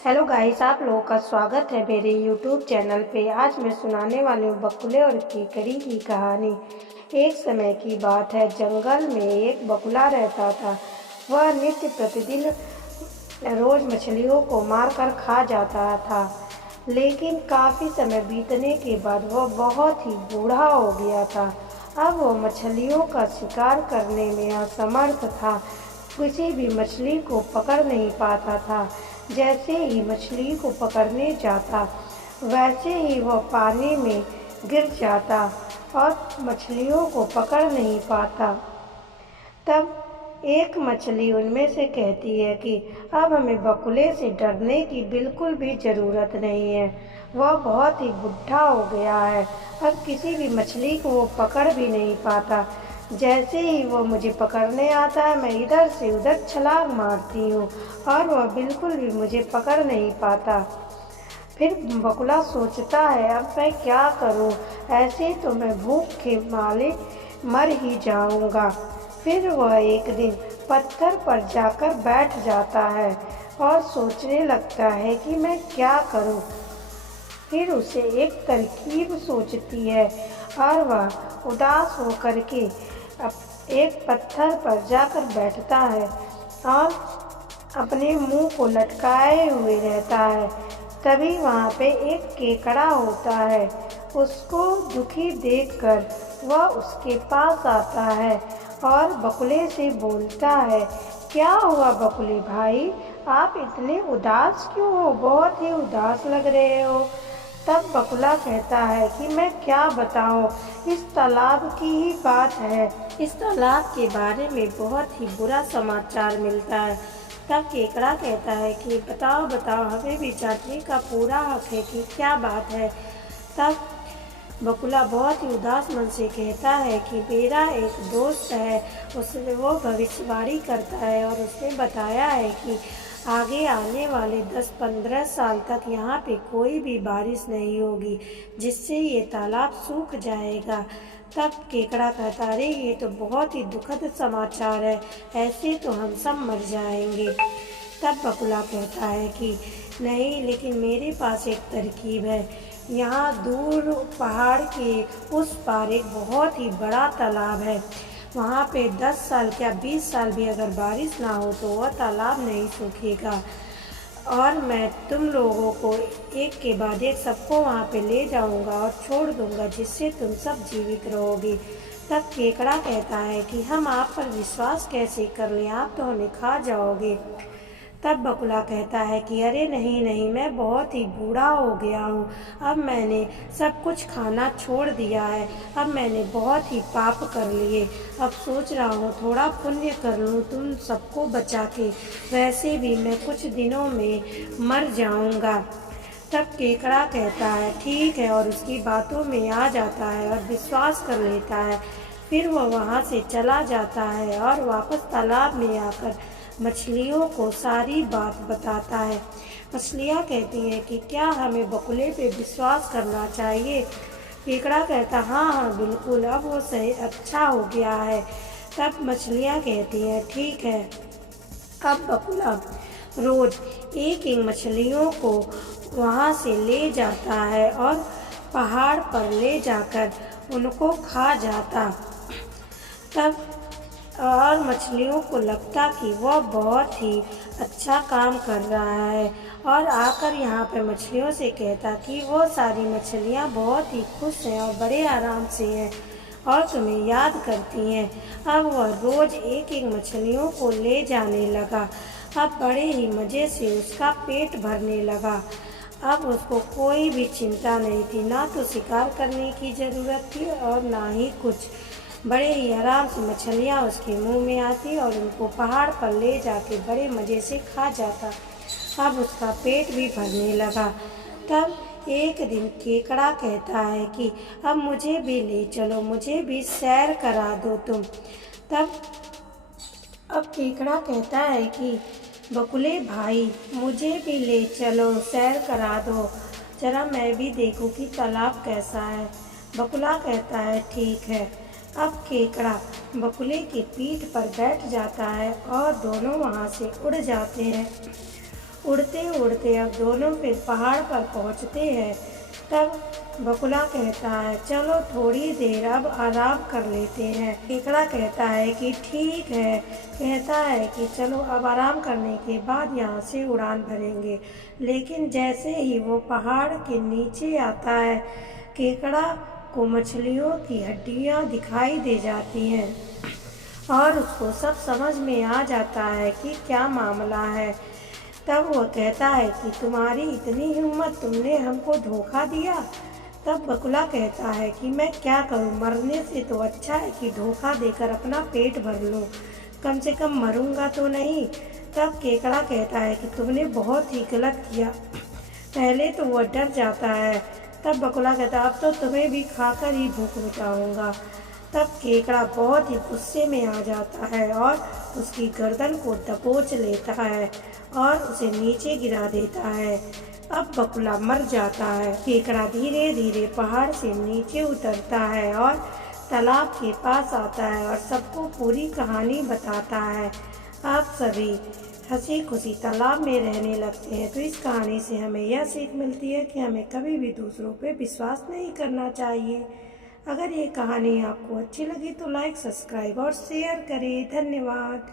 Hello guys, आप लोगों का स्वागत है मेरे यूट्यूब चैनल पे। आज मैं सुनाने वाली हूँ बकुले और केकड़ी की कहानी। एक समय की बात है, जंगल में एक बकुला रहता था। वह नित्य प्रतिदिन रोज मछलियों को मारकर खा जाता था, लेकिन काफ़ी समय बीतने के बाद वह बहुत ही बूढ़ा हो गया था। अब वह मछलियों का शिकार करने में असमर्थ था, किसी भी मछली को पकड़ नहीं पाता था। जैसे ही मछली को पकड़ने जाता, वैसे ही वह पानी में गिर जाता और मछलियों को पकड़ नहीं पाता। तब एक मछली उनमें से कहती है कि अब हमें बकुले से डरने की बिल्कुल भी ज़रूरत नहीं है। वह बहुत ही बुढ़ा हो गया है, अब किसी भी मछली को वो पकड़ भी नहीं पाता। जैसे ही वो मुझे पकड़ने आता है, मैं इधर से उधर छलांग मारती हूँ और वह बिल्कुल भी मुझे पकड़ नहीं पाता। फिर बकुला सोचता है, अब मैं क्या करूं? ऐसे तो मैं भूख के मारे मर ही जाऊंगा। फिर वह एक दिन पत्थर पर जाकर बैठ जाता है और सोचने लगता है कि मैं क्या करूं। फिर उसे एक तरकीब सोचती है और वह उदास होकर के एक पत्थर पर जाकर बैठता है और अपने मुंह को लटकाए हुए रहता है। तभी वहाँ पे एक केकड़ा होता है। उसको दुखी देखकर वह उसके पास आता है और बकुले से बोलता है, क्या हुआ बकुले भाई, आप इतने उदास क्यों हो? बहुत ही उदास लग रहे हो। तब बकुला कहता है कि मैं क्या बताऊं, इस तालाब की ही बात है। इस तालाब के बारे में बहुत ही बुरा समाचार मिलता है। तब केकड़ा कहता है कि बताओ बताओ, हमें भी जानने का पूरा हक है कि क्या बात है। तब बकुला बहुत ही उदास मन से कहता है कि मेरा एक दोस्त है, उसने वो भविष्यवाणी करता है और उसने बताया है कि आगे आने वाले 10-15 साल तक यहाँ पे कोई भी बारिश नहीं होगी, जिससे ये तालाब सूख जाएगा। तब केकड़ा कहता, अरे ये तो बहुत ही दुखद समाचार है, ऐसे तो हम सब मर जाएंगे। तब बकुला कहता है कि नहीं, लेकिन मेरे पास एक तरकीब है। यहाँ दूर पहाड़ के उस पार एक बहुत ही बड़ा तालाब है। वहाँ पे 10 साल क्या 20 साल भी अगर बारिश ना हो तो वह तालाब नहीं सूखेगा। और मैं तुम लोगों को एक के बाद एक सबको वहाँ पे ले जाऊँगा और छोड़ दूँगा, जिससे तुम सब जीवित रहोगे। तब केकड़ा कहता है कि हम आप पर विश्वास कैसे कर लें, आप तो हमें खा जाओगे। तब बकुला कहता है कि अरे नहीं नहीं, मैं बहुत ही बूढ़ा हो गया हूँ, अब मैंने सब कुछ खाना छोड़ दिया है, अब मैंने बहुत ही पाप कर लिए, अब सोच रहा हूँ थोड़ा पुण्य कर लूँ तुम सबको बचा के, वैसे भी मैं कुछ दिनों में मर जाऊँगा। तब केकड़ा कहता है ठीक है, और उसकी बातों में आ जाता है और विश्वास कर लेता है। फिर वह वहाँ से चला जाता है और वापस तालाब में आकर मछलियों को सारी बात बताता है। मछलियाँ कहती हैं कि क्या हमें बकुले पे विश्वास करना चाहिए? केकड़ा कहता हाँ हाँ बिल्कुल, अब वो सही अच्छा हो गया है। तब मछलियाँ कहती हैं ठीक है। अब बकुला रोज एक एक मछलियों को वहाँ से ले जाता है और पहाड़ पर ले जाकर उनको खा जाता। तब और मछलियों को लगता कि वह बहुत ही अच्छा काम कर रहा है और आकर यहाँ पे मछलियों से कहता कि वो सारी मछलियाँ बहुत ही खुश हैं और बड़े आराम से हैं और तुम्हें याद करती हैं। अब वह रोज़ एक एक मछलियों को ले जाने लगा। अब बड़े ही मज़े से उसका पेट भरने लगा। अब उसको कोई भी चिंता नहीं थी, ना तो शिकार करने की ज़रूरत थी और ना ही कुछ। बड़े ही आराम से मछलियाँ उसके मुंह में आती और उनको पहाड़ पर ले जाके बड़े मज़े से खा जाता। अब उसका पेट भी भरने लगा। तब एक दिन केकड़ा कहता है कि अब मुझे भी ले चलो, मुझे भी सैर करा दो तुम। तब अब केकड़ा कहता है कि बकुले भाई, मुझे भी ले चलो, सैर करा दो, जरा मैं भी देखूं कि तालाब कैसा है। बकुला कहता है ठीक है। अब केकड़ा बकुले की पीठ पर बैठ जाता है और दोनों वहाँ से उड़ जाते हैं। उड़ते उड़ते अब दोनों फिर पहाड़ पर पहुंचते हैं। तब बकुला कहता है, चलो थोड़ी देर अब आराम कर लेते हैं। केकड़ा कहता है कि ठीक है। कहता है कि चलो अब आराम करने के बाद यहाँ से उड़ान भरेंगे। लेकिन जैसे ही वो पहाड़ के नीचे आता है, केकड़ा को मछलियों की हड्डियाँ दिखाई दे जाती हैं और उसको सब समझ में आ जाता है कि क्या मामला है। तब वो कहता है कि तुम्हारी इतनी हिम्मत, तुमने हमको धोखा दिया। तब बकुला कहता है कि मैं क्या करूं, मरने से तो अच्छा है कि धोखा देकर अपना पेट भर लूं, कम से कम मरूंगा तो नहीं। तब केकड़ा कहता है कि तुमने बहुत ही गलत किया। पहले तो वह डर जाता है। तब बकुला कहता है, अब तो तुम्हें भी खाकर ही भूख मिटाऊंगा। तब केकड़ा बहुत ही गुस्से में आ जाता है और उसकी गर्दन को दबोच लेता है और उसे नीचे गिरा देता है। अब बकुला मर जाता है। केकड़ा धीरे धीरे पहाड़ से नीचे उतरता है और तालाब के पास आता है और सबको पूरी कहानी बताता है। आप सभी हंसी खुशी तालाब में रहने लगते हैं। तो इस कहानी से हमें यह सीख मिलती है कि हमें कभी भी दूसरों पे विश्वास नहीं करना चाहिए। अगर ये कहानी आपको अच्छी लगी तो लाइक, सब्सक्राइब और शेयर करें। धन्यवाद।